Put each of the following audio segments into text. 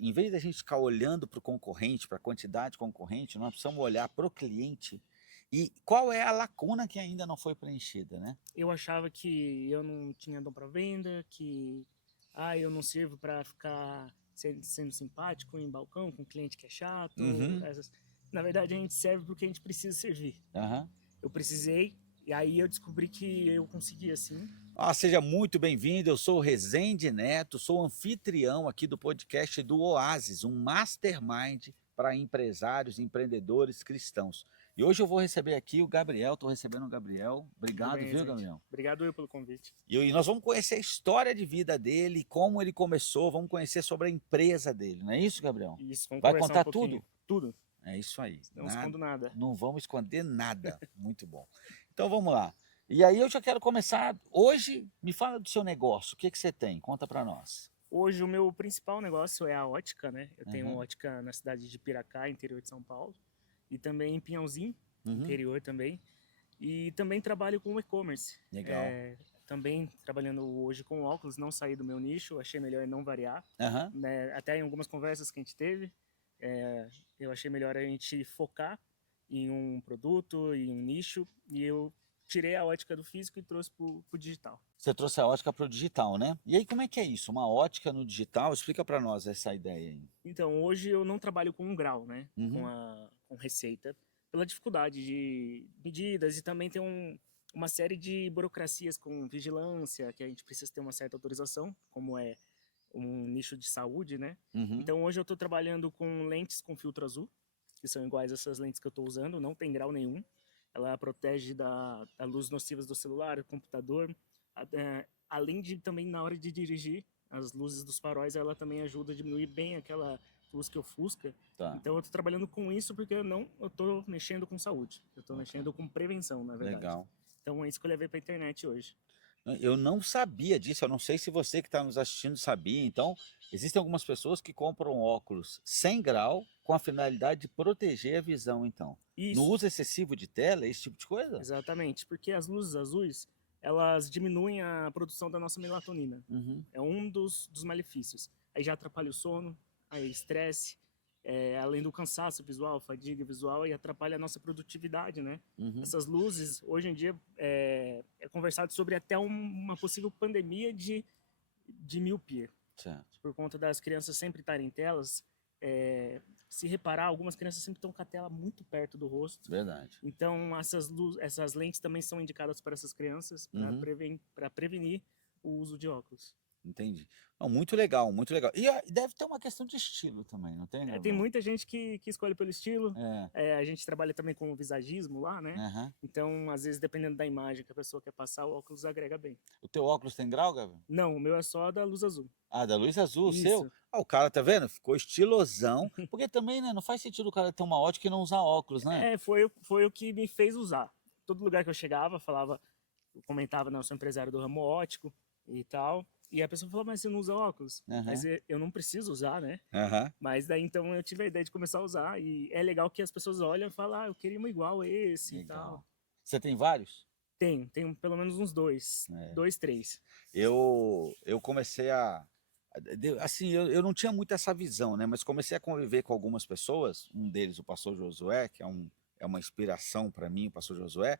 em vez da gente ficar olhando para o concorrente, para a quantidade concorrente, nós precisamos olhar para o cliente e qual é a lacuna que ainda não foi preenchida, né? Eu achava que eu não tinha dom para venda, que eu não sirvo para ficar sendo simpático em balcão com cliente que é chato. Uhum. Na verdade, a gente serve porque a gente precisa servir. Aham. Eu precisei, e aí eu descobri que eu conseguia sim. Seja muito bem-vindo, eu sou o Rezende Neto, sou anfitrião aqui do podcast do Oásis, um mastermind para empresários e empreendedores cristãos. E hoje eu vou receber aqui o Gabriel, estou recebendo o Gabriel. Tudo Obrigado, bem, viu, gente? Gabriel? Obrigado eu pelo convite. E nós vamos conhecer a história de vida dele, como ele começou, vamos conhecer sobre a empresa dele, não é isso, Gabriel? Isso, vamos Vai conversar um contar pouquinho. tudo? Tudo. É isso aí. Não escondo nada. Não vamos esconder nada. Muito bom. Então vamos lá. E aí eu já quero começar. Hoje, me fala do seu negócio. O que você tem? Conta para nós. Hoje o meu principal negócio é a ótica, né? Eu tenho Uhum. ótica na cidade de Piracá, interior de São Paulo, e também em Pinhalzinho, Uhum. interior também. E também trabalho com e-commerce. Legal. Também trabalhando hoje com óculos, não saí do meu nicho, achei melhor não variar. Uhum. Né? Até em algumas conversas que a gente teve, eu achei melhor a gente focar em um produto, em um nicho, e eu tirei a ótica do físico e trouxe para o digital. Você trouxe a ótica para o digital, né? E aí como é que é isso? Uma ótica no digital? Explica para nós essa ideia aí. Então, hoje eu não trabalho com um grau, né? Uhum. Com receita, pela dificuldade de medidas e também tem uma série de burocracias com vigilância, que a gente precisa ter uma certa autorização, como é um nicho de saúde, né? Uhum. Então, hoje eu estou trabalhando com lentes com filtro azul, que são iguais a essas lentes que eu estou usando, não tem grau nenhum. Ela protege da luz nocivas do celular, do computador, além de também na hora de dirigir, as luzes dos faróis, ela também ajuda a diminuir bem aquela luz que ofusca. Tá. Então eu tô trabalhando com isso porque eu tô mexendo com saúde. Eu tô mexendo com prevenção, na verdade. Legal. Então é isso que eu levei pra internet hoje. Eu não sabia disso, eu não sei se você que está nos assistindo sabia. Então, existem algumas pessoas que compram óculos sem grau com a finalidade de proteger a visão, então. Isso. No uso excessivo de tela, esse tipo de coisa? Exatamente, porque as luzes azuis, elas diminuem a produção da nossa melatonina. Uhum. É um dos malefícios. Aí já atrapalha o sono, aí estresse, além do cansaço visual, fadiga visual, e atrapalha a nossa produtividade, né? Uhum. Essas luzes, hoje em dia, é conversado sobre até uma possível pandemia de miopia. Certo. Por conta das crianças sempre estarem em telas, se reparar, algumas crianças sempre estão com a tela muito perto do rosto. Verdade. Então, essas lentes também são indicadas para essas crianças, para prevenir o uso de óculos. Entendi. Não, muito legal, muito legal. E deve ter uma questão de estilo também, não tem, Gabriel? Tem muita gente que escolhe pelo estilo. É. A gente trabalha também com o visagismo lá, né? Uhum. Então, às vezes, dependendo da imagem que a pessoa quer passar, o óculos agrega bem. O teu óculos tem grau, Gabriel? Não, o meu é só da luz azul. Ah, da luz azul, o Isso. seu? O cara, tá vendo? Ficou estilosão. Porque também, né, não faz sentido o cara ter uma ótica e não usar óculos, né? Foi o que me fez usar. Todo lugar que eu chegava, eu comentava, né, eu sou empresário do ramo óptico e tal. E a pessoa falou, mas você não usa óculos? Uhum. Mas eu não preciso usar, né? Uhum. Mas daí então eu tive a ideia de começar a usar. E é legal que as pessoas olham e falam, eu queria um igual a esse Legal. e tal. Você tem vários? Tenho pelo menos uns dois. 2, 3. Eu comecei assim, eu não tinha muito essa visão, né? Mas comecei a conviver com algumas pessoas, um deles o pastor Josué, que é uma inspiração para mim, o pastor Josué.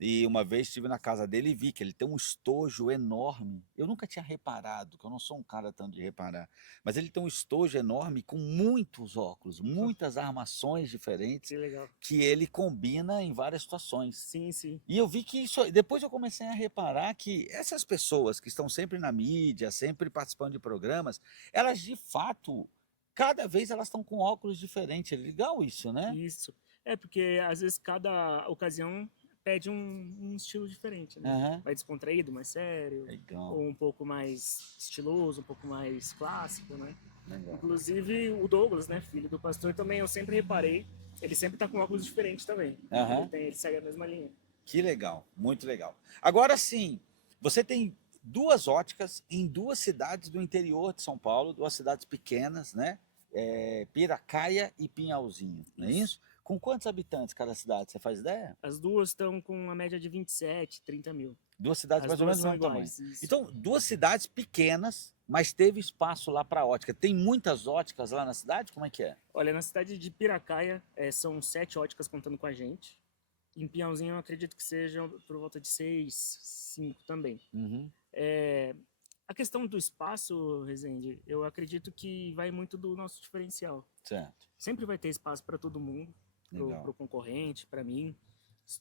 E uma vez estive na casa dele e vi que ele tem um estojo enorme. Eu nunca tinha reparado, que eu não sou um cara tanto de reparar, mas ele tem um estojo enorme com muitos óculos, muitas armações diferentes, Que legal. que ele combina em várias situações. Sim, sim. E eu vi que isso, depois eu comecei a reparar que essas pessoas que estão sempre na mídia, sempre participando de programas, elas de fato, cada vez elas estão com óculos diferentes. É legal isso, né? Isso. Porque às vezes cada ocasião pede um estilo diferente, né? Uhum. Mais descontraído, mais sério. Legal. Ou um pouco mais estiloso, um pouco mais clássico, né? Legal. Inclusive o Douglas, né, filho do pastor, também eu sempre reparei, ele sempre tá com óculos diferentes também. Uhum. Ele segue a mesma linha. Que legal, muito legal. Agora sim, você tem duas óticas em duas cidades do interior de São Paulo, duas cidades pequenas, né? Piracaia e Pinhalzinho, não é isso? Com quantos habitantes cada cidade, você faz ideia? As duas estão com uma média de 27, 30 mil. Duas cidades mais ou menos do mesmo tamanho. Então, duas cidades pequenas, mas teve espaço lá para ótica. Tem muitas óticas lá na cidade? Como é que é? Olha, na cidade de Piracaia, são 7 óticas contando com a gente. Em Pinhalzinho, eu acredito que sejam por volta de 6, 5 também. Uhum, É, a questão do espaço, Rezende, eu acredito que vai muito do nosso diferencial. certo, Sempre vai ter espaço para todo mundo, para legal. o concorrente, para mim.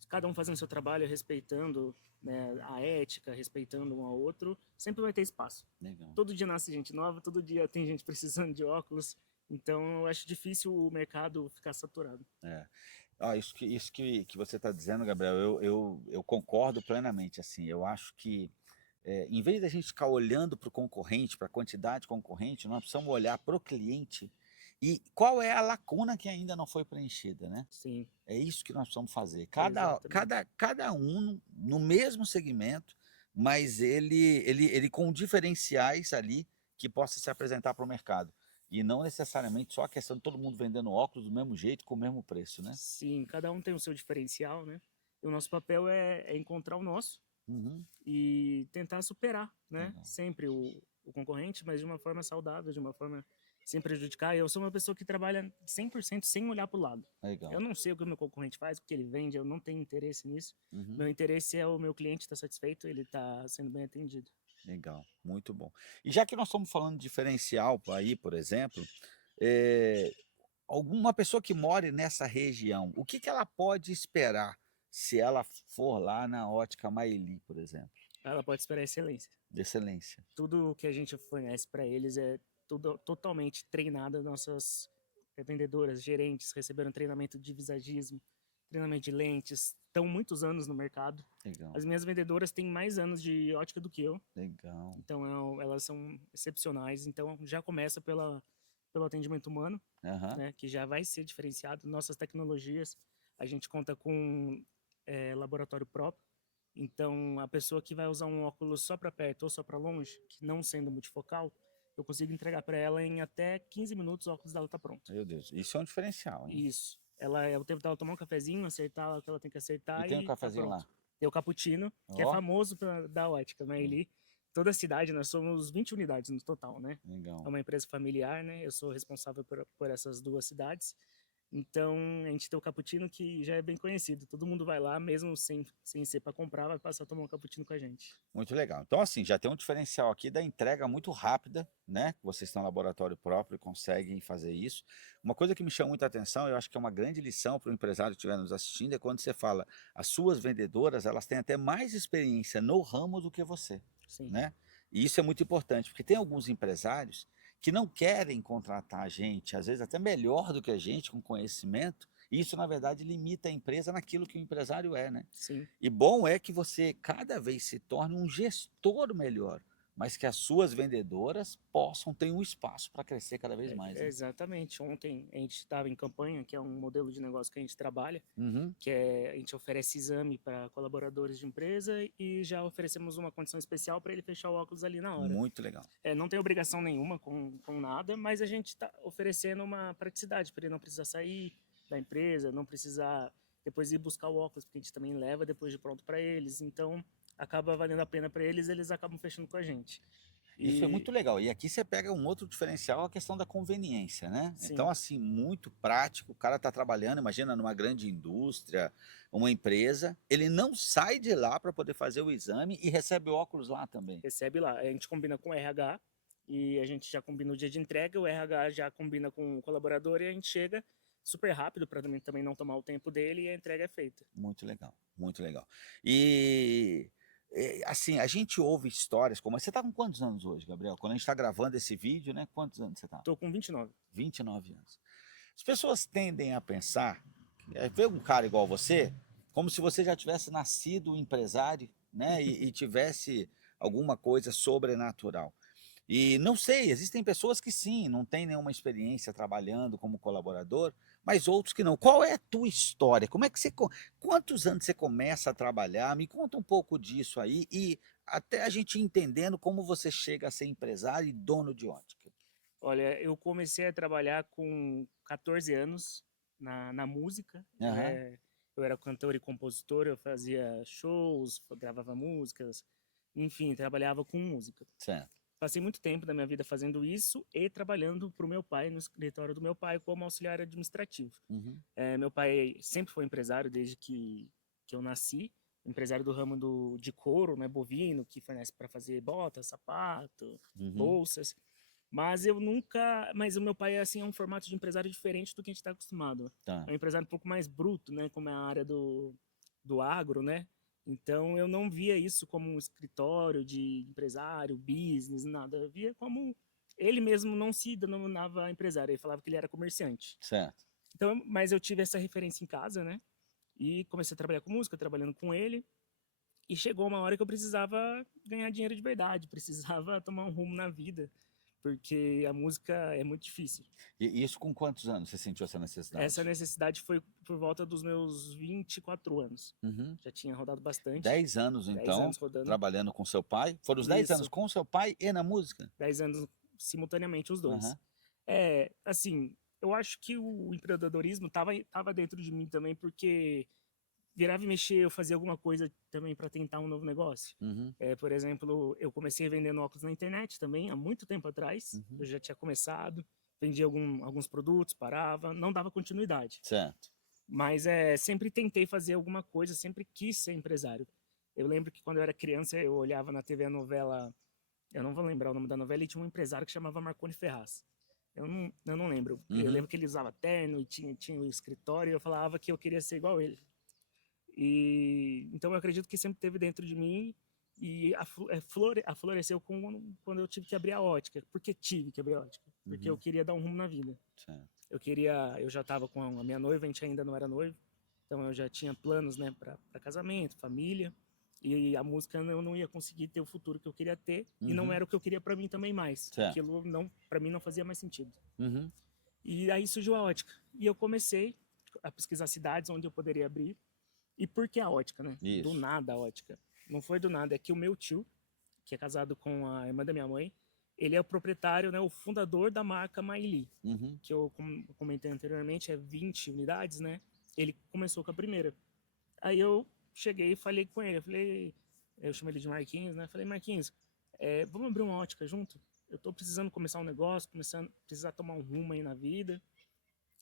Cada um fazendo seu trabalho, respeitando, né, a ética, respeitando um ao outro, sempre vai ter espaço. Legal. Todo dia nasce gente nova, todo dia tem gente precisando de óculos, então eu acho difícil o mercado ficar saturado. É. Ah, isso que você está dizendo, Gabriel, eu concordo plenamente. Assim, eu acho que em vez da gente ficar olhando para o concorrente, para a quantidade de concorrente, nós precisamos olhar para o cliente e qual é a lacuna que ainda não foi preenchida, né? Sim, É isso que nós precisamos fazer. exatamente. Cada um no mesmo segmento, mas ele com diferenciais ali que possa se apresentar para o mercado. E não necessariamente só a questão de todo mundo vendendo óculos do mesmo jeito, com o mesmo preço, né? Sim, cada um tem o seu diferencial, né? E o nosso papel é encontrar o nosso Uhum, e tentar superar, né? legal, Sempre o concorrente, mas de uma forma saudável, de uma forma sem prejudicar. Eu sou uma pessoa que trabalha 100% sem olhar para o lado. Eu legal. não sei o que o meu concorrente faz, o que ele vende, eu não tenho interesse nisso. Uhum, Meu interesse é o meu cliente estar satisfeito, ele está sendo bem atendido. legal, muito bom. E já que nós estamos falando de diferencial aí, por exemplo, eh, alguma pessoa que more nessa região, o que que ela pode esperar se ela for lá na Ótica Maeli, por exemplo? Ela pode esperar excelência. De excelência. Tudo que a gente fornece para eles é tudo totalmente treinado. Nossas vendedoras, gerentes receberam treinamento de visagismo, treinamento de lentes, estão muitos anos no mercado. Legal, As minhas vendedoras têm mais anos de ótica do que eu, legal. então elas são excepcionais. Então já começa pelo atendimento humano, Aham, né, que já vai ser diferenciado. Nossas tecnologias, a gente conta com laboratório próprio. Então, a pessoa que vai usar um óculos só para perto ou só para longe, que não sendo multifocal, eu consigo entregar para ela em até 15 minutos o óculos dela tá pronto. meu Deus, isso é um diferencial, hein? Isso. Ela é o tempo dela tomar um cafezinho, acertar o que ela tem que E acertar tem um e tá cafezinho lá. pronto. Tem o cappuccino, que é Ó, famoso da ótica, mas ó, ele toda a cidade, nós somos 20 unidades no total, né? É legal. uma empresa familiar, né? Eu sou responsável por essas 2 cidades. Então, a gente tem o cappuccino que já é bem conhecido. Todo mundo vai lá, mesmo sem ser para comprar, vai passar a tomar um cappuccino com a gente. Muito legal. Então, assim, já tem um diferencial aqui da entrega muito rápida, né? Vocês têm um laboratório próprio e conseguem fazer isso. Uma coisa que me chama muita atenção, eu acho que é uma grande lição para o empresário que estiver nos assistindo, é quando você fala, as suas vendedoras, elas têm até mais experiência no ramo do que você, Sim, né? E isso é muito importante, porque tem alguns empresários que não querem contratar a gente, às vezes até melhor do que a gente, com conhecimento, e isso, na verdade, limita a empresa naquilo que o empresário é, né? sim. E bom é que você cada vez se torne um gestor melhor, mas que as suas vendedoras possam ter um espaço para crescer cada vez mais, né? Exatamente. Ontem a gente estava em campanha, que é um modelo de negócio que a gente trabalha, Uhum, que é a gente oferece exame para colaboradores de empresa e já oferecemos uma condição especial para ele fechar o óculos ali na hora. muito legal. Não tem obrigação nenhuma com nada, mas a gente está oferecendo uma praticidade para ele não precisar sair da empresa, não precisar depois ir buscar o óculos, porque a gente também leva depois de pronto para eles. Então acaba valendo a pena para eles, eles acabam fechando com a gente. Isso é E muito legal. E aqui você pega um outro diferencial, a questão da conveniência, né? Então, sim, assim, muito prático. O cara está trabalhando, imagina, numa grande indústria, uma empresa, ele não sai de lá para poder fazer o exame e recebe o óculos lá também. recebe lá. A gente combina com o RH e a gente já combina o dia de entrega, o RH já combina com o colaborador e a gente chega super rápido para também não tomar o tempo dele e a entrega é feita. Muito legal, muito legal. E, assim, a gente ouve histórias como você está com quantos anos hoje, Gabriel? Quando a gente está gravando esse vídeo, né? Quantos anos você está? Tô com 29. 29 anos. As pessoas tendem a pensar, ver um cara igual você, como se você já tivesse nascido empresário, né? E tivesse alguma coisa sobrenatural. E não sei, existem pessoas que sim, não têm nenhuma experiência trabalhando como colaborador, mas outros que não. Qual é a tua história? Como é que você, quantos anos você começa a trabalhar? Me conta um pouco disso aí e até a gente entendendo como você chega a ser empresário e dono de ótica. Olha, eu comecei a trabalhar com 14 anos na música. Aham, Eu era cantor e compositor, eu fazia shows, gravava músicas, enfim, trabalhava com música. certo. passei muito tempo da minha vida fazendo isso e trabalhando para o meu pai, no escritório do meu pai, como auxiliar administrativo. Uhum. Meu pai sempre foi empresário desde que eu nasci, empresário do ramo de couro, né, bovino, que fornece para fazer botas, sapato, Uhum. bolsas. Mas o meu pai assim é um formato de empresário diferente do que a gente está acostumado. Tá. É um empresário um pouco mais bruto, né, como é a área do agro, né? Então eu não via isso como um escritório de empresário, business, nada. Eu via como ele mesmo não se denominava empresário, ele falava que ele era comerciante. Certo. Então, mas eu tive essa referência em casa, né? E comecei a trabalhar com música, trabalhando com ele. E chegou uma hora que eu precisava ganhar dinheiro de verdade, precisava tomar um rumo na vida, porque a música é muito difícil. E isso com quantos anos você sentiu essa Essa necessidade? necessidade foi por volta dos meus 24 anos. Uhum. Já tinha rodado bastante, 10 anos, 10 então, anos rodando. trabalhando com seu pai. Foram os 10 anos Isso, com seu pai e na música? 10 anos simultaneamente os Aham. dois. Assim, eu acho que o empreendedorismo tava dentro de mim também, porque virava e mexer, eu fazia alguma coisa também para tentar um novo negócio. Uhum. Por exemplo, eu comecei vendendo óculos na internet também, há muito tempo atrás. Eu Uhum. já tinha começado, vendia alguns produtos, parava, não dava continuidade. Certo. Mas sempre tentei fazer alguma coisa, sempre quis ser empresário. Eu lembro que quando eu era criança, eu olhava na TV a novela, eu não vou lembrar o nome da novela, e tinha um empresário que chamava Marconi Ferraz. Eu não lembro. Eu Uhum. lembro que ele usava terno e tinha o escritório, e eu falava que eu queria ser igual ele. E então eu acredito que sempre teve dentro de mim e afloreceu quando eu tive que abrir a ótica. Por que tive que abrir a ótica? Porque eu Uhum. queria dar um rumo na vida. Certo. Eu já estava com a minha noiva, a gente ainda não era noivo, então eu já tinha planos, né, para casamento, família, e a música eu não ia conseguir ter o futuro que eu queria ter, e não Uhum. era o que eu queria para mim também mais. Certo. Aquilo não, para mim não fazia mais sentido. Uhum. E aí surgiu a ótica. E eu comecei a pesquisar cidades onde eu poderia abrir. E por que a ótica, né? Do Isso. nada a ótica. Não foi do nada, é que o meu tio, que é casado com a irmã da minha mãe, ele é o proprietário, né, o fundador da marca Maili, Uhum. que eu comentei anteriormente, é 20 unidades, né? Ele começou com a primeira. Aí eu cheguei e falei com ele, eu chamei ele de Marquinhos, né? Falei, Marquinhos, vamos abrir uma ótica junto? Eu tô precisando começar um negócio, precisar tomar um rumo aí na vida.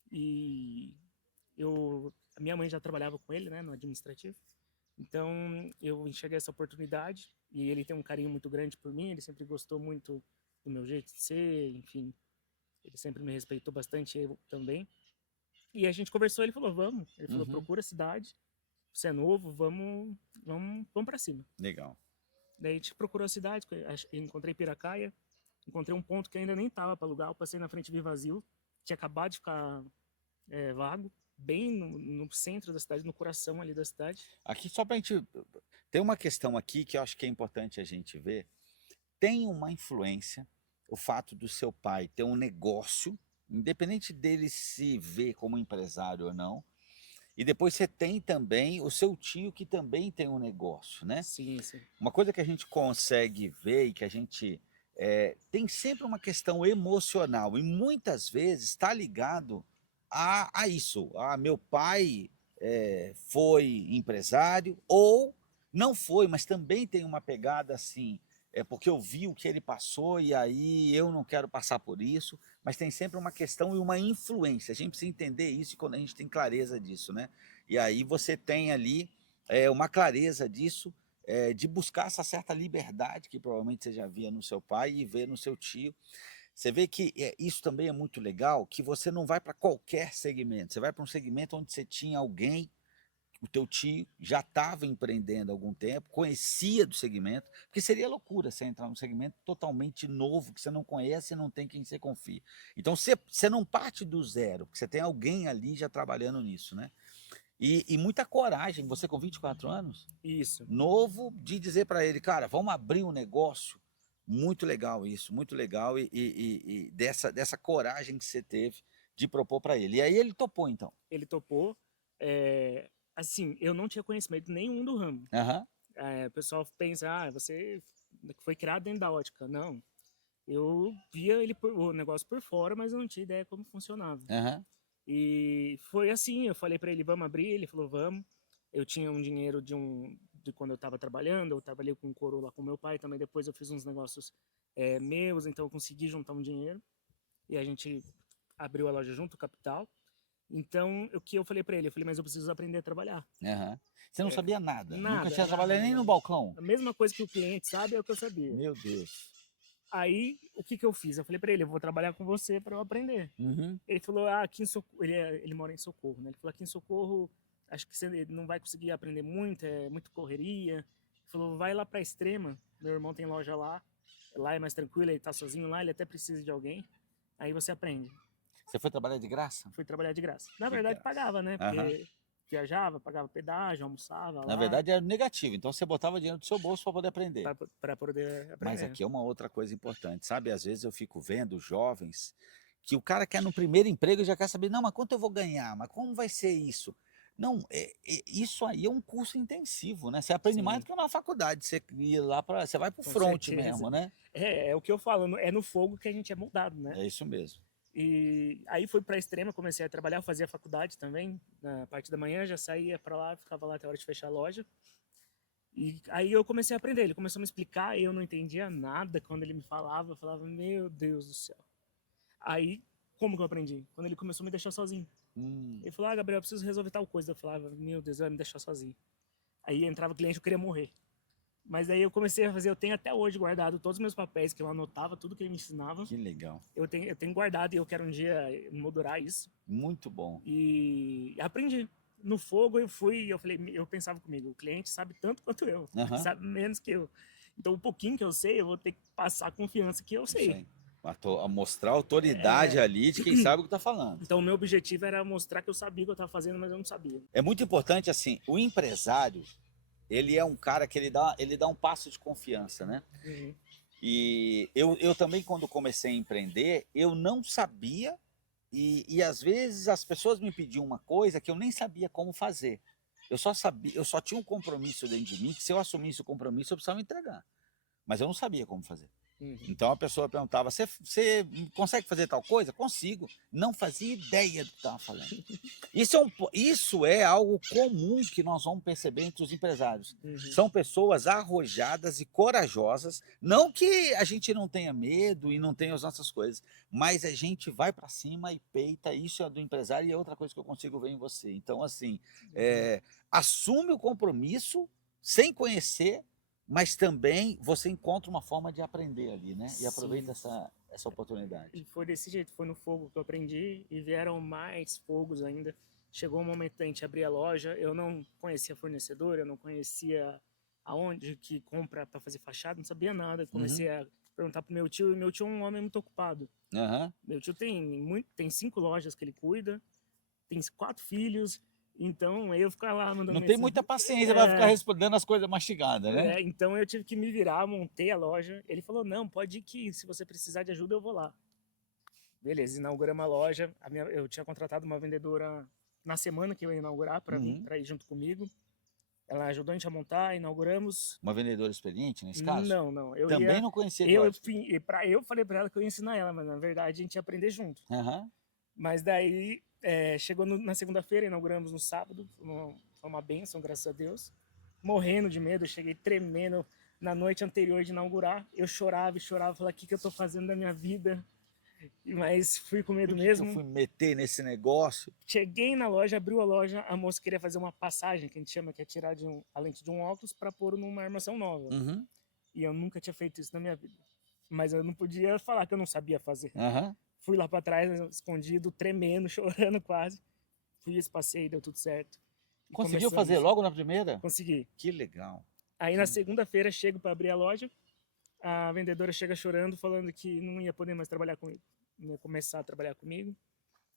E a minha mãe já trabalhava com ele, né, no administrativo. Então eu enxerguei essa oportunidade e ele tem um carinho muito grande por mim. Ele sempre gostou muito do meu jeito de ser, enfim, ele sempre me respeitou bastante, eu também. E a gente conversou, ele falou, vamos. Ele falou, Uhum. procura a cidade, você é novo, vamos para cima. Legal. Daí a gente procurou a cidade, encontrei Piracaia, encontrei um ponto que ainda nem tava para alugar, eu passei na frente vi vazio, tinha acabado de ficar vago, bem no centro da cidade, no coração ali da cidade. Aqui só pra gente... Tem uma questão aqui que eu acho que é importante a gente ver. Tem uma influência o fato do seu pai ter um negócio, independente dele se ver como empresário ou não, e depois você tem também o seu tio que também tem um negócio, né? Sim, sim. Uma coisa que a gente consegue ver e que a gente tem sempre uma questão emocional e muitas vezes está ligado a isso. Meu pai foi empresário ou não foi, mas também tem uma pegada assim, porque eu vi o que ele passou e aí eu não quero passar por isso, mas tem sempre uma questão e uma influência. A gente precisa entender isso quando a gente tem clareza disso, né? E aí você tem ali uma clareza disso, de buscar essa certa liberdade que provavelmente você já via no seu pai e vê no seu tio. Você vê que isso também é muito legal, que você não vai para qualquer segmento, você vai para um segmento onde você tinha alguém, o teu tio já estava empreendendo há algum tempo, conhecia do segmento, porque seria loucura você entrar num segmento totalmente novo, que você não conhece e não tem quem você confie. Então você não parte do zero, porque você tem alguém ali já trabalhando nisso, né? E muita coragem, você com 24 anos, Isso. novo, de dizer para ele, cara, vamos abrir um negócio. Muito legal isso, muito legal, e dessa coragem que você teve de propor para ele. E aí ele topou, então. Ele topou. Assim, eu não tinha conhecimento nenhum do ramo. Aham. O pessoal pensa, você foi criado dentro da ótica. Não. Eu via o negócio por fora, mas eu não tinha ideia como funcionava. Aham. E foi assim, eu falei para ele, vamos abrir, ele falou, vamos. Eu tinha um dinheiro de quando eu estava trabalhando, eu trabalhei com couro lá com meu pai, também depois eu fiz uns negócios meus, então eu consegui juntar um dinheiro e a gente abriu a loja junto, o capital. Então, o que eu falei para ele? Eu falei, mas eu preciso aprender a trabalhar. Aham. Você não É, sabia nada, nunca nada, tinha trabalhado nada, nem no nada. balcão? A mesma coisa que o cliente sabe é o que eu sabia. Meu Deus. Aí, o que eu fiz? Eu falei para ele, eu vou trabalhar com você para eu aprender. Uhum. Ele falou, aqui em Socorro, ele mora em Socorro, né? Ele falou, aqui em Socorro, acho que você não vai conseguir aprender muito, é muito correria. Ele falou, vai lá pra Extrema, meu irmão tem loja lá é mais tranquilo, ele tá sozinho lá, ele até precisa de alguém, aí você aprende. Você foi trabalhar de graça? Fui trabalhar de graça. Na De verdade, graça. pagava, né? Aham. Porque viajava, pagava pedágio, almoçava Na lá, verdade era negativo, então você botava dinheiro do seu bolso para poder aprender. para poder Mas aprender. aqui é uma outra coisa importante, sabe? Às vezes eu fico vendo jovens que o cara quer no primeiro emprego e já quer saber, não, mas quanto eu vou ganhar? Mas como vai ser isso? Não, isso aí é um curso intensivo, né? Você aprende mais do Sim, que na faculdade. Você ir lá para, você vai pro com front certeza. mesmo, né? É o que eu falo, é no fogo que a gente é moldado, né? É isso mesmo. E aí fui para Extrema, comecei a trabalhar, fazia faculdade também, na parte da manhã, já saía para lá, ficava lá até a hora de fechar a loja. E aí eu comecei a aprender, ele começou a me explicar, e eu não entendia nada quando ele me falava, eu falava, meu Deus do céu. Aí, como que eu aprendi? Quando ele começou a me deixar sozinho. Hum, Ele falou, Gabriel, eu preciso resolver tal coisa. Eu falava, meu Deus, ele vai me deixar sozinho. Aí entrava o cliente, eu queria morrer. Mas aí eu comecei a fazer, eu tenho até hoje guardado todos os meus papéis, que eu anotava tudo que ele me ensinava. que legal. Eu tenho guardado e eu quero um dia moldurar isso. Muito bom. E aprendi. No fogo eu fui, eu falei, eu pensava comigo, o cliente sabe tanto quanto eu, Aham. sabe menos que eu. Então, um pouquinho que eu sei, eu vou ter que passar a confiança que eu Isso sei. aí. A mostrar a autoridade ali de quem sabe o que está falando. Então, o meu objetivo era mostrar que eu sabia o que eu estava fazendo, mas eu não sabia. É muito importante, assim, o empresário, ele é um cara que ele dá um passo de confiança, né? Uhum. E eu também, quando comecei a empreender, eu não sabia, e às vezes as pessoas me pediam uma coisa que eu nem sabia como fazer. Eu só tinha um compromisso dentro de mim, que se eu assumisse o compromisso, eu precisava entregar. Mas eu não sabia como fazer. Uhum. Então a pessoa perguntava: você consegue fazer tal coisa? Consigo. Não fazia ideia do que estava falando. Isso é algo comum que nós vamos perceber entre os empresários. Uhum. São pessoas arrojadas e corajosas. Não que a gente não tenha medo e não tenha as nossas coisas, mas a gente vai para cima e peita. Isso é do empresário e é outra coisa que eu consigo ver em você. Então, assim, assume o compromisso sem conhecer, mas também você encontra uma forma de aprender ali, né? E aproveita Sim. essa oportunidade. E foi desse jeito, foi no fogo que eu aprendi e vieram mais fogos ainda. Chegou um momento da gente abrir a loja, eu não conhecia fornecedor, eu não conhecia aonde que compra para fazer fachada, não sabia nada. Comecei a perguntar pro meu tio, e meu tio é um homem muito ocupado. Aham. Meu tio tem 5 lojas que ele cuida, tem 4 filhos, então eu ficar lá mandando Não tem muita paciência para ficar respondendo as coisas mastigadas, né? então eu tive que me virar, montei a loja. Ele falou, não, pode ir que se você precisar de ajuda eu vou lá. Beleza, inauguramos a loja. Eu tinha contratado uma vendedora na semana que eu ia inaugurar para ir junto comigo. Ela ajudou a gente a montar, inauguramos. Uma vendedora experiente, nesse caso? Não. Também não conhecia de eu, ótica. eu falei para ela que eu ia ensinar ela, mas na verdade a gente ia aprender junto. Aham. Mas daí chegou na segunda-feira, inauguramos no sábado. Foi uma bênção, graças a Deus. Morrendo de medo, eu cheguei tremendo na noite anterior de inaugurar. Eu chorava e chorava, falava, o que eu tô fazendo da minha vida? Mas fui com medo Por que mesmo. eu fui me meter nesse negócio? Cheguei na loja, abriu a loja, a moça queria fazer uma passagem, que a gente chama, que é tirar a lente de um óculos para pôr numa armação nova. Uhum. E eu nunca tinha feito isso na minha vida. Mas eu não podia falar que eu não sabia fazer. Aham. Fui lá para trás, escondido, tremendo, chorando quase. Fiz, passei, deu tudo certo. E Conseguiu começamos. fazer logo na primeira? Consegui. Que legal. Aí na segunda-feira chego para abrir a loja, a vendedora chega chorando, falando que não ia poder mais trabalhar comigo. Não ia começar a trabalhar comigo.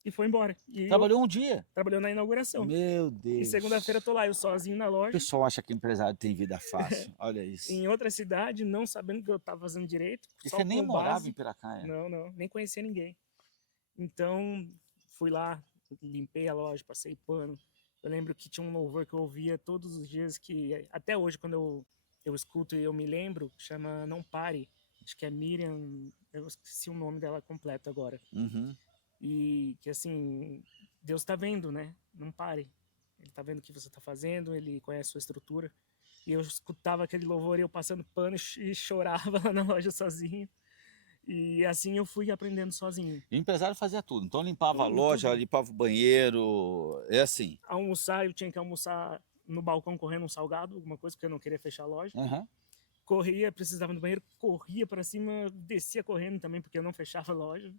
E foi embora. E Trabalhou um dia? trabalhou na inauguração. Meu E Deus. segunda-feira tô lá, eu sozinho na O loja, pessoal acha que empresário tem vida fácil. Olha isso. em outra cidade, não sabendo que eu tava fazendo direito. E só você nem com morava base. em Piracaia? Não, nem conhecia ninguém. Então, fui lá, limpei a loja, passei pano. Eu lembro que tinha um louvor que eu ouvia todos os dias, que até hoje, quando eu escuto e eu me lembro, chama Não Pare. Acho que é Miriam, eu esqueci o nome dela completo agora. Uhum. E que assim, Deus está vendo, né? Não pare. Ele está vendo o que você está fazendo, ele conhece a sua estrutura. E eu escutava aquele louvor e eu passando pano e chorava lá na loja sozinho. E assim eu fui aprendendo sozinho. E o empresário fazia tudo, então limpava a Tudo, loja, tudo. limpava o banheiro, é assim. Almoçar, eu tinha que almoçar no balcão correndo um salgado, alguma coisa, porque eu não queria fechar a loja. Aham, Corria, precisava ir no banheiro, corria para cima, descia correndo também, porque eu não fechava a loja.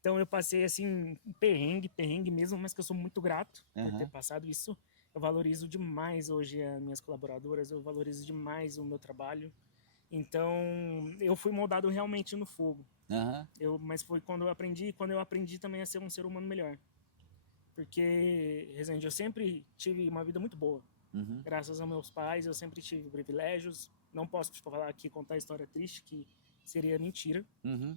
Então eu passei assim, um perrengue mesmo, mas que eu sou muito grato por ter aham, passado isso. Eu valorizo demais hoje as minhas colaboradoras, eu valorizo demais o meu trabalho. Então eu fui moldado realmente no fogo. aham, Mas foi quando eu aprendi também a ser um ser humano melhor. Porque, Rezende, eu sempre tive uma vida muito boa. uhum, Graças aos meus pais, eu sempre tive privilégios. Não posso falar aqui, contar história triste, que seria mentira. uhum,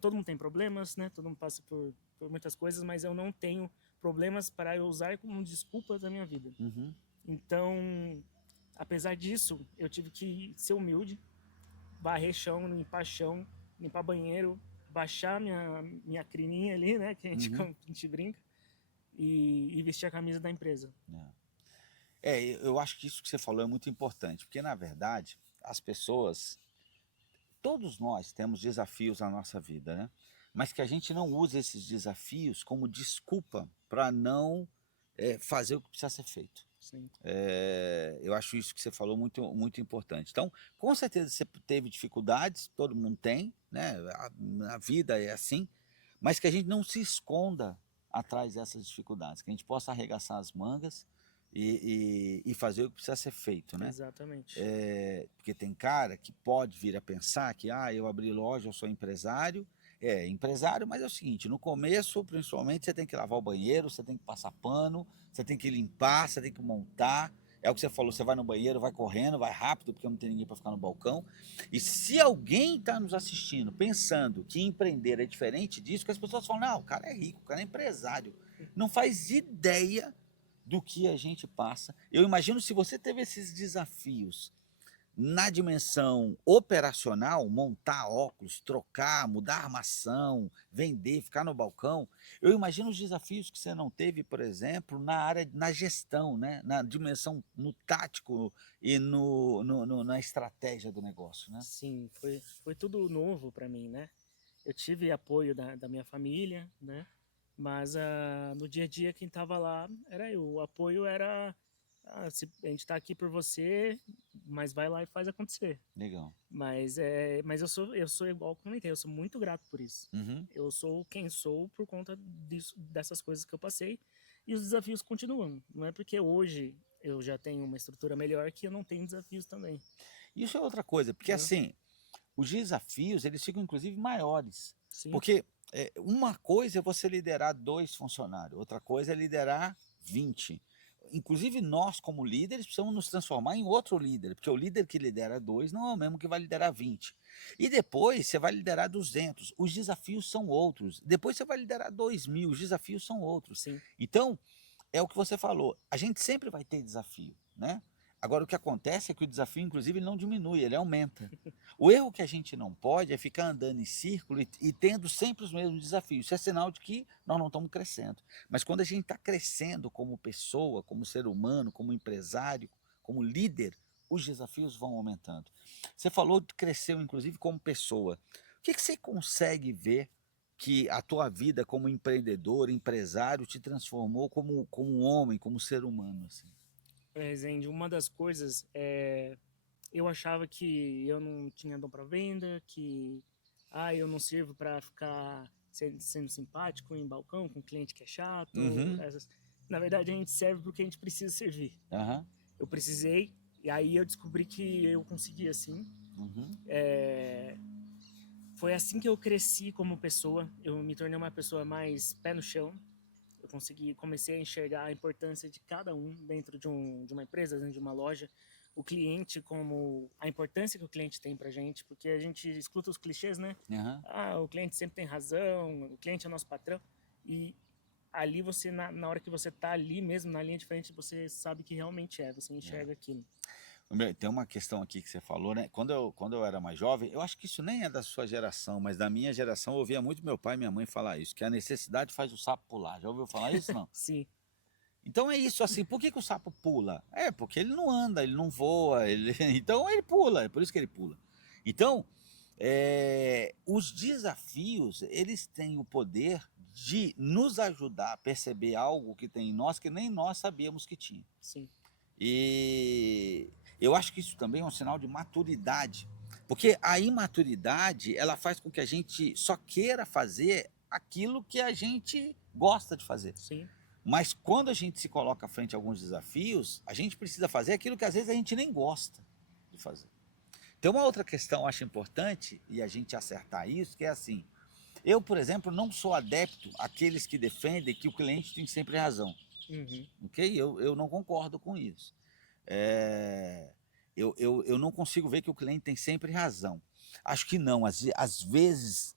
Todo mundo tem problemas, né? Todo mundo passa por muitas coisas, mas eu não tenho problemas para eu usar como desculpa da minha vida. uhum. Então, apesar disso, eu tive que ser humilde, varrer chão, limpar banheiro, baixar minha crininha ali, né? Que a gente, Uhum. a gente brinca, e vestir a camisa da empresa. Eu acho que isso que você falou é muito importante, porque na verdade as pessoas, todos nós temos desafios na nossa vida, né? Mas que a gente não use esses desafios como desculpa para não fazer o que precisa ser feito. Sim, Eu acho isso que você falou muito importante. Então, com certeza você teve dificuldades, todo mundo tem, né? A vida é assim, mas que a gente não se esconda atrás dessas dificuldades, que a gente possa arregaçar as mangas e fazer o que precisa ser feito, né? exatamente. Porque tem cara que pode vir a pensar que, eu abri loja, eu sou empresário. É, empresário, mas é o seguinte, no começo, principalmente, você tem que lavar o banheiro, você tem que passar pano, você tem que limpar, você tem que montar. É o que você falou, você vai no banheiro, vai correndo, vai rápido, porque não tem ninguém para ficar no balcão. E se alguém está nos assistindo pensando que empreender é diferente disso, que as pessoas falam, não, o cara é rico, o cara é empresário. Não faz ideia do que a gente passa. Eu imagino se você teve esses desafios na dimensão operacional, montar óculos, trocar, mudar armação, vender, ficar no balcão, eu imagino os desafios que você não teve, por exemplo, na gestão, né? Na dimensão, no tático e na estratégia do negócio, né? Sim, foi tudo novo para mim, né? Eu tive apoio da minha família, né? Mas no dia a dia quem estava lá era eu. O apoio era, a gente está aqui por você, mas vai lá e faz acontecer. Legal. Mas eu sou igual eu comentei, eu sou muito grato por isso. Uhum. Eu sou quem sou por conta dessas coisas que eu passei e os desafios continuam. Não é porque hoje eu já tenho uma estrutura melhor que eu não tenho desafios também. Isso é outra coisa, porque Entendeu? assim, os desafios, eles ficam inclusive maiores. Sim, Porque uma coisa é você liderar 2 funcionários, outra coisa é liderar 20. Inclusive nós, como líderes, precisamos nos transformar em outro líder, porque o líder que lidera 2 não é o mesmo que vai liderar 20. E depois você vai liderar 200. Os desafios são outros. Depois você vai liderar 2.000, os desafios são outros. sim. Então, é o que você falou, a gente sempre vai ter desafio, né? Agora o que acontece é que o desafio, inclusive, ele não diminui, ele aumenta. O erro que a gente não pode é ficar andando em círculo e tendo sempre os mesmos desafios. Isso é sinal de que nós não estamos crescendo. Mas quando a gente está crescendo como pessoa, como ser humano, como empresário, como líder, os desafios vão aumentando. Você falou que cresceu, inclusive, como pessoa. O que você consegue ver que a tua vida como empreendedor, empresário, te transformou como um homem, como ser humano, assim? Rezende, uma das coisas eu achava que eu não tinha dom para venda, que eu não sirvo para ficar sendo simpático em balcão com cliente que é chato. Uhum, Na verdade, a gente serve porque a gente precisa servir. aham, Eu precisei, e aí eu descobri que eu conseguia sim. uhum, Foi assim que eu cresci como pessoa. Eu me tornei uma pessoa mais pé no chão. Comecei a enxergar a importância de cada um dentro de uma empresa, dentro de uma loja. O cliente, como a importância que o cliente tem pra gente, porque a gente escuta os clichês, né? aham. O cliente sempre tem razão, o cliente é o nosso patrão. E ali você, na hora que você tá ali mesmo, na linha de frente, você sabe que realmente você enxerga aquilo. Tem uma questão aqui que você falou, né? Quando eu era mais jovem, eu acho que isso nem é da sua geração, mas da minha geração eu ouvia muito meu pai e minha mãe falar isso, que a necessidade faz o sapo pular. Já ouviu falar isso, não? Sim, Então é isso, assim, por que que o sapo pula? É, porque ele não anda, ele não voa, então ele pula, é por isso que ele pula. Então, Os desafios, eles têm o poder de nos ajudar a perceber algo que tem em nós que nem nós sabíamos que tinha. Sim, E eu acho que isso também é um sinal de maturidade, porque a imaturidade, ela faz com que a gente só queira fazer aquilo que a gente gosta de fazer. sim. Mas quando a gente se coloca frente a alguns desafios, a gente precisa fazer aquilo que às vezes a gente nem gosta de fazer. Tem uma outra questão, eu acho importante, e a gente acertar isso, que é assim, eu, por exemplo, não sou adepto àqueles que defendem que o cliente tem sempre razão, Uhum. ok? Eu não concordo com isso. É, eu não consigo ver que o cliente tem sempre razão. Acho que não, às vezes,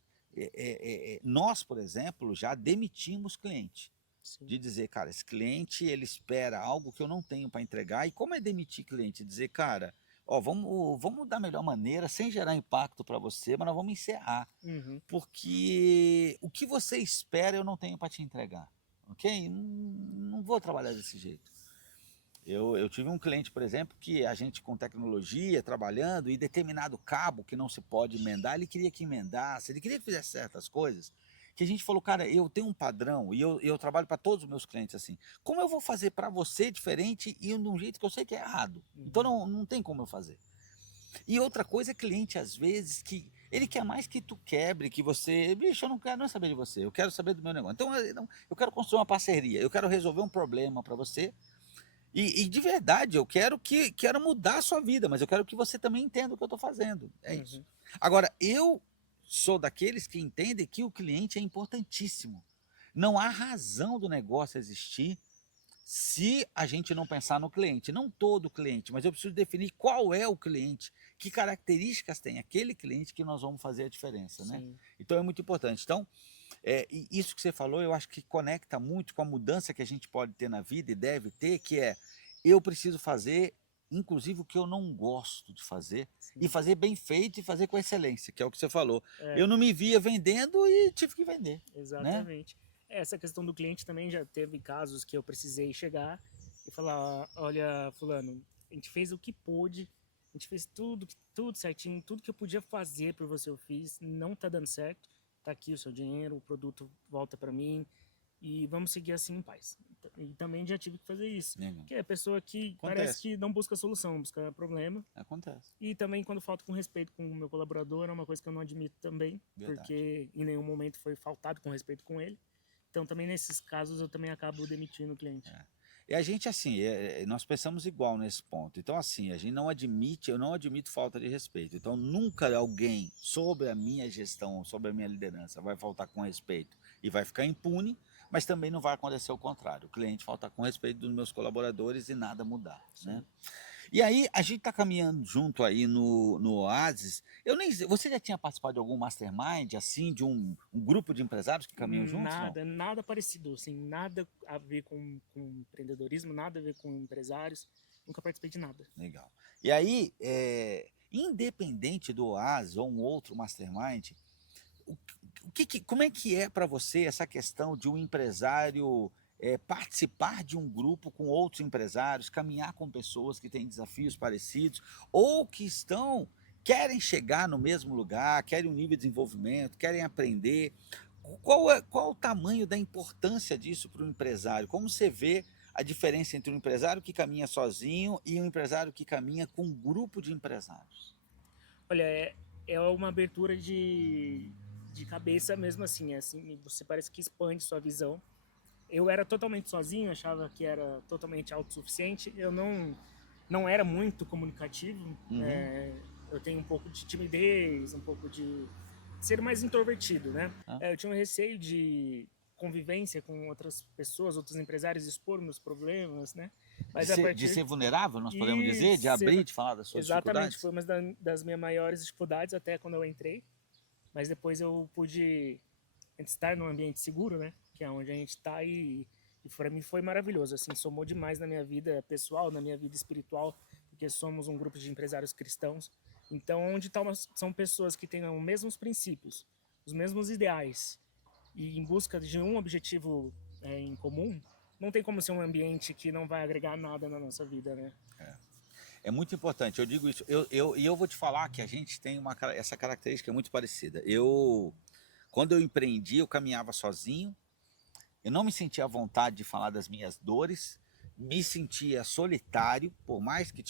nós, por exemplo, já demitimos cliente. Sim. De dizer, cara, esse cliente ele espera algo que eu não tenho para entregar. E como é demitir cliente? Dizer, cara, ó, vamos da melhor maneira, sem gerar impacto para você, mas nós vamos encerrar. Uhum. Porque o que você espera eu não tenho para te entregar. Ok? Não vou trabalhar desse jeito. Eu tive um cliente, por exemplo, que a gente com tecnologia, trabalhando, e determinado cabo que não se pode emendar, ele queria que emendasse, ele queria que fizesse certas coisas, que a gente falou, cara, eu tenho um padrão, e eu trabalho para todos os meus clientes assim. Como eu vou fazer para você diferente e de um jeito que eu sei que é errado? Então Uhum. não tem como eu fazer. E outra coisa é cliente, às vezes, que ele quer mais que tu quebre, que você, bicho, eu não quero não saber de você, eu quero saber do meu negócio. Então, eu quero construir uma parceria, eu quero resolver um problema para você, e de verdade, eu quero mudar a sua vida, mas eu quero que você também entenda o que eu estou fazendo. É isso. Uhum. Agora, eu sou daqueles que entendem que o cliente é importantíssimo. Não há razão do negócio existir se a gente não pensar no cliente. Não todo cliente, mas eu preciso definir qual é o cliente, que características tem aquele cliente que nós vamos fazer a diferença, né? Sim. Então é muito importante. Então, e isso que você falou, eu acho que conecta muito com a mudança que a gente pode ter na vida e deve ter, que é, eu preciso fazer, inclusive, o que eu não gosto de fazer, e Sim. fazer bem feito e fazer com excelência, que é o que você falou. É, Eu não me via vendendo e tive que vender, né? exatamente. Essa questão do cliente também já teve casos que eu precisei chegar e falar, olha, fulano, a gente fez o que pôde, a gente fez tudo certinho, tudo que eu podia fazer por você eu fiz, não tá dando certo, tá aqui o seu dinheiro, o produto volta para mim e vamos seguir assim em paz. E também já tive que fazer isso, Legal. que é a pessoa que parece Acontece, que não busca solução, busca problema. acontece, E também quando falta com respeito com o meu colaborador, é uma coisa que eu não admito também, verdade. porque em nenhum momento foi faltado com respeito com ele. Então também nesses casos eu também acabo demitindo o cliente. E a gente, assim, nós pensamos igual nesse ponto. Então, assim, a gente não admite, eu não admito falta de respeito. Então, nunca alguém sobre a minha gestão, sobre a minha liderança, vai faltar com respeito e vai ficar impune, mas também não vai acontecer o contrário. O cliente faltar com respeito dos meus colaboradores e nada mudar, né? Sim. E aí, a gente está caminhando junto aí no Oasis. Eu nem sei, você já tinha participado de algum mastermind, assim, de um grupo de empresários que caminham juntos, não? Nada parecido, assim, nada a ver com empreendedorismo, nada a ver com empresários. Nunca participei de nada. Legal. E aí, independente do Oasis ou um outro mastermind, o, como é que é para você essa questão de um empresário participar de um grupo com outros empresários, caminhar com pessoas que têm desafios parecidos ou que querem chegar no mesmo lugar, querem um nível de desenvolvimento, querem aprender? Qual o tamanho da importância disso para o empresário? Como você vê a diferença entre um empresário que caminha sozinho e um empresário que caminha com um grupo de empresários? Olha, é uma abertura de cabeça mesmo assim, você parece que expande sua visão. Eu era totalmente sozinho, achava que era totalmente autossuficiente. Eu não era muito comunicativo. Uhum. Eu tenho um pouco de timidez, um pouco de ser mais introvertido, né? Ah. Eu tinha um receio de convivência com outras pessoas, outros empresários, expor meus problemas, né? Mas a De partir ser vulnerável, nós podemos e dizer, de abrir, ser de falar das suas exatamente dificuldades? foi uma das minhas maiores dificuldades até quando eu entrei. Mas depois eu pude estar num ambiente seguro, né? Que é onde a gente está e para mim foi maravilhoso, assim, somou demais na minha vida pessoal, na minha vida espiritual, porque somos um grupo de empresários cristãos. Então, onde são pessoas que têm os mesmos princípios, os mesmos ideais e em busca de um objetivo em comum, não tem como ser um ambiente que não vai agregar nada na nossa vida, né? É muito importante, eu digo isso. E eu vou te falar que a gente tem essa característica muito parecida. Quando eu empreendi, eu caminhava sozinho, eu não me sentia à vontade de falar das minhas dores, me sentia solitário, por mais que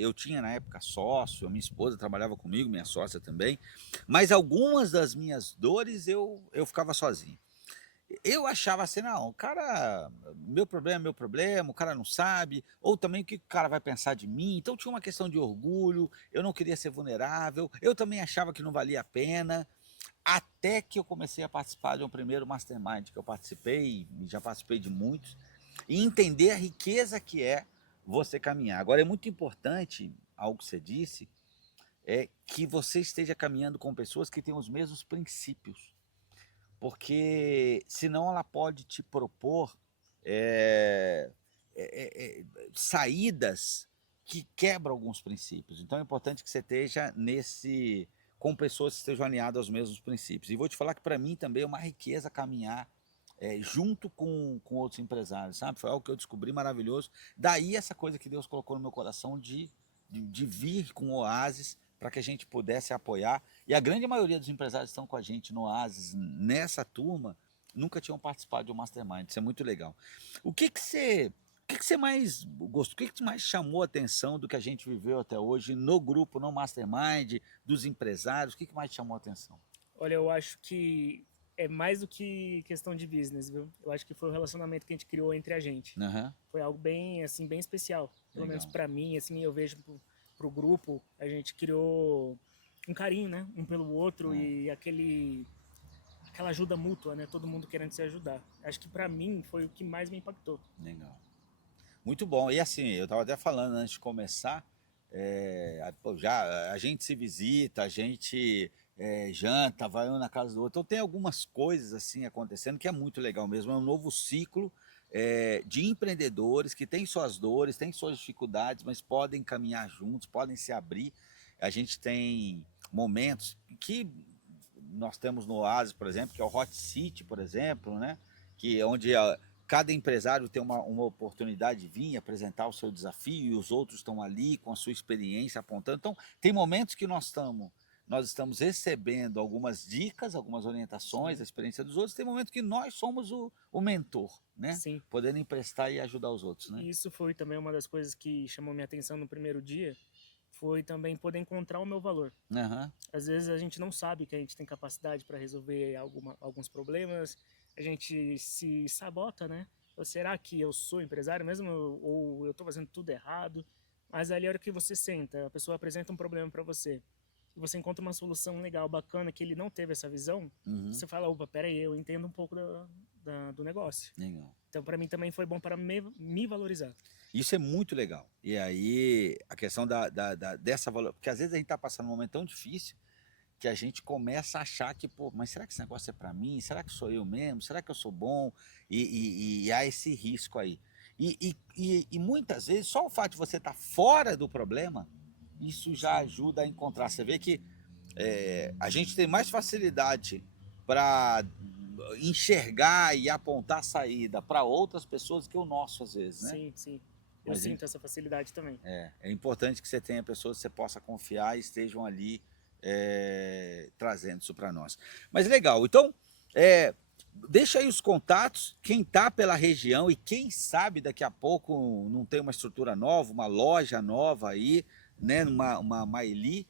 eu tinha na época sócio, minha esposa trabalhava comigo, minha sócia também, mas algumas das minhas dores eu ficava sozinho. Eu achava assim, não, o cara, meu problema, o cara não sabe, ou também o que o cara vai pensar de mim. Então tinha uma questão de orgulho, eu não queria ser vulnerável, eu também achava que não valia a pena, até que eu comecei a participar de um primeiro mastermind que eu participei, e já participei de muitos, e entender a riqueza que é você caminhar. Agora é muito importante, algo que você disse, é que você esteja caminhando com pessoas que têm os mesmos princípios. Porque senão ela pode te propor eh saídas que quebram alguns princípios. Então é importante que você esteja com pessoas que estejam alinhadas aos mesmos princípios. E vou te falar que para mim também é uma riqueza caminhar, junto com outros empresários, sabe. Foi algo que eu descobri maravilhoso. Daí essa coisa que Deus colocou no meu coração de vir com o Oasis para que a gente pudesse apoiar. E a grande maioria dos empresários que estão com a gente no Oasis, nessa turma, nunca tinham participado de um mastermind. Isso é muito legal. O que que você mais gostou? O que mais chamou a atenção do que a gente viveu até hoje no grupo, no mastermind, dos empresários? O que mais chamou a atenção? Olha, eu acho que é mais do que questão de business, viu? Eu acho que foi o relacionamento que a gente criou entre a gente. Aham, Foi algo bem, assim, bem especial. Pelo menos legal. para mim, assim, eu vejo pro grupo, a gente criou um carinho, né? Um pelo outro É, e aquela ajuda mútua, né? Todo mundo querendo se ajudar. Acho que para mim foi o que mais me impactou. legal. Muito bom. E assim, eu estava até falando antes de começar, pô, já a gente se visita, a gente janta, vai um na casa do outro. Então tem algumas coisas assim acontecendo que é muito legal mesmo. É um novo ciclo de empreendedores que têm suas dores, têm suas dificuldades, mas podem caminhar juntos, podem se abrir. A gente tem momentos que nós temos no Oasis, por exemplo, que é o Hot City, por exemplo, né? Que é onde cada empresário tem uma oportunidade de vir apresentar o seu desafio e os outros estão ali com a sua experiência apontando. Então, tem momentos que nós estamos recebendo algumas dicas, algumas orientações da Sim, experiência dos outros, tem momentos que nós somos o mentor, né? sim. Podendo emprestar e ajudar os outros, né? E isso foi também uma das coisas que chamou minha atenção no primeiro dia, foi também poder encontrar o meu valor. Aham, Às vezes a gente não sabe que a gente tem capacidade para resolver alguns problemas, a gente se sabota, né? Ou será que eu sou empresário mesmo ou eu estou fazendo tudo errado? Mas ali a hora que você senta, a pessoa apresenta um problema para você, e você encontra uma solução legal, bacana, que ele não teve essa visão, uhum, você fala, opa, peraí, eu entendo um pouco do negócio. legal. Então, para mim também foi bom para me valorizar. Isso é muito legal. E aí, a questão dessa valor, porque às vezes a gente está passando um momento tão difícil que a gente começa a achar que, pô, mas será que esse negócio é para mim? Será que sou eu mesmo? Será que eu sou bom? E há esse risco aí. E muitas vezes, só o fato de você estar fora do problema, isso já Sim, ajuda a encontrar. Você vê que a gente tem mais facilidade para enxergar e apontar saída para outras pessoas que o nosso, às vezes, né? sim, sim. Eu Mas sinto essa facilidade também. é importante que você tenha pessoas que você possa confiar e estejam ali trazendo isso para nós. Mas legal, então é, deixa aí os contatos, quem está pela região e quem sabe daqui a pouco não tem uma estrutura nova, uma loja nova aí, né, uma Maili,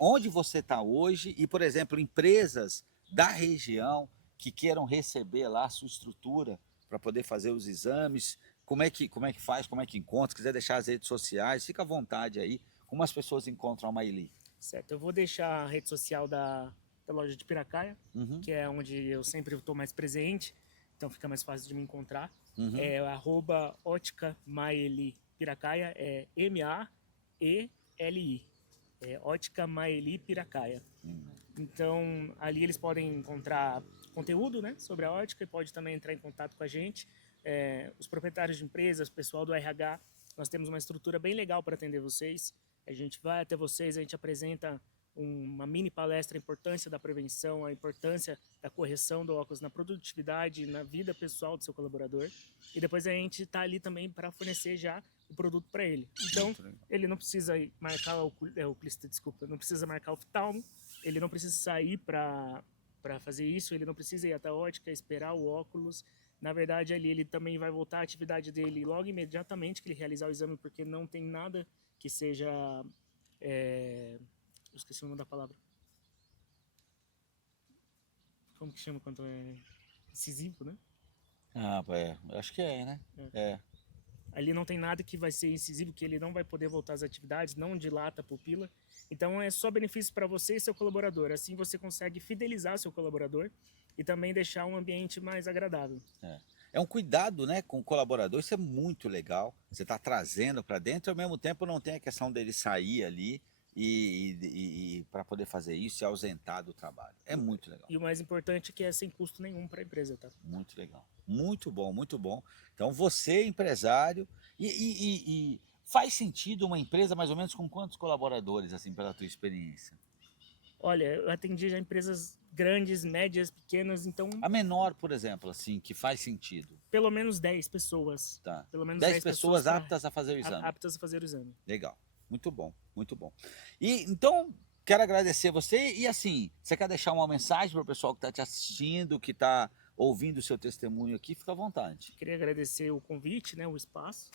onde você está hoje e, por exemplo, empresas da região que queiram receber lá a sua estrutura para poder fazer os exames, como é que faz, como é que encontra, se quiser deixar as redes sociais, fica à vontade aí, como as pessoas encontram a Maili. Certo, eu vou deixar a rede social da loja de Piracaia, Uhum, que é onde eu sempre estou mais presente, então fica mais fácil de me encontrar. uhum, É Ótica Maeli Piracaia, é Maeli, é Ótica Maeli Piracaia. uhum. Então, ali eles podem encontrar conteúdo, né, sobre a ótica e pode também entrar em contato com a gente. Os proprietários de empresas, pessoal do RH, nós temos uma estrutura bem legal para atender vocês. A gente vai até vocês, a gente apresenta uma mini palestra, a importância da prevenção, a importância da correção do óculos na produtividade, na vida pessoal do seu colaborador. E depois a gente está ali também para fornecer já o produto para ele. Então, ele não precisa marcar o oculista, desculpa, não precisa marcar o oftalmo, ele não precisa sair para fazer isso, ele não precisa ir até a ótica, esperar o óculos. Na verdade, ali ele também vai voltar à atividade dele logo imediatamente que ele realizar o exame, porque não tem nada que seja... eu esqueci o nome da palavra. Como que chama quando é incisivo, né? Ah, acho que né? Ali não tem nada que vai ser incisivo, que ele não vai poder voltar às atividades, não dilata a pupila. Então é só benefício para você e seu colaborador. Assim você consegue fidelizar seu colaborador e também deixar um ambiente mais agradável. É um cuidado, né, com o colaborador, isso é muito legal. Você está trazendo para dentro e ao mesmo tempo não tem a questão dele sair ali e para poder fazer isso e ausentar do trabalho. É muito legal. E o mais importante é que é sem custo nenhum para a empresa, tá? Muito legal. Muito bom, muito bom. Então você, empresário, e faz sentido uma empresa mais ou menos com quantos colaboradores, assim, pela tua experiência? Olha, eu atendi já empresas grandes, médias, pequenas, então... A menor, por exemplo, assim, que faz sentido. Pelo menos 10 pessoas. Tá. Pelo menos 10 pessoas pra- aptas a fazer o exame. aptas a fazer o exame. Legal. Muito bom, muito bom. E então, quero agradecer você e assim, você quer deixar uma mensagem para o pessoal que está te assistindo, que está ouvindo o seu testemunho aqui, fica à vontade. Queria agradecer o convite, né, o espaço.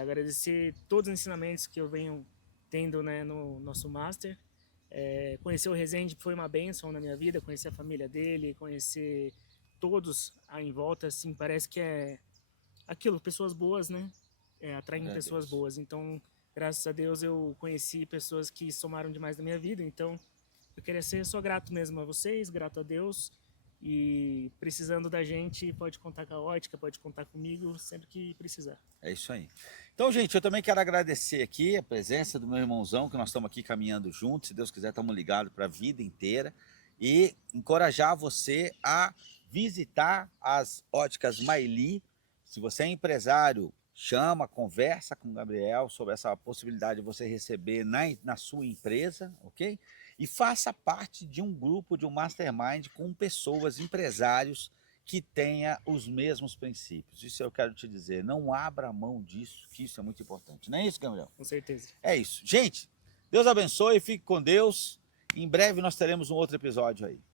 Agradecer todos os ensinamentos que eu venho tendo, né, no nosso Master. Conhecer o Rezende foi uma bênção na minha vida, conhecer a família dele, conhecer todos aí em volta, assim, parece que é aquilo, pessoas boas, né, atraem pessoas boas. Então, graças a Deus eu conheci pessoas que somaram demais na minha vida, então eu queria ser só grato mesmo a vocês, grato a Deus. E precisando da gente, pode contar com a ótica, pode contar comigo sempre que precisar. É isso aí. Então, gente, eu também quero agradecer aqui a presença do meu irmãozão, que nós estamos aqui caminhando juntos. Se Deus quiser, estamos ligados para a vida inteira. E encorajar você a visitar as óticas Maili. Se você é empresário, chama, conversa com o Gabriel sobre essa possibilidade de você receber na sua empresa, ok? E faça parte de um grupo, de um mastermind com pessoas, empresários que tenha os mesmos princípios. Isso eu quero te dizer, não abra mão disso, que isso é muito importante. Não é isso, Gabriel? Com certeza. É isso. Gente, Deus abençoe, fique com Deus. Em breve nós teremos um outro episódio aí.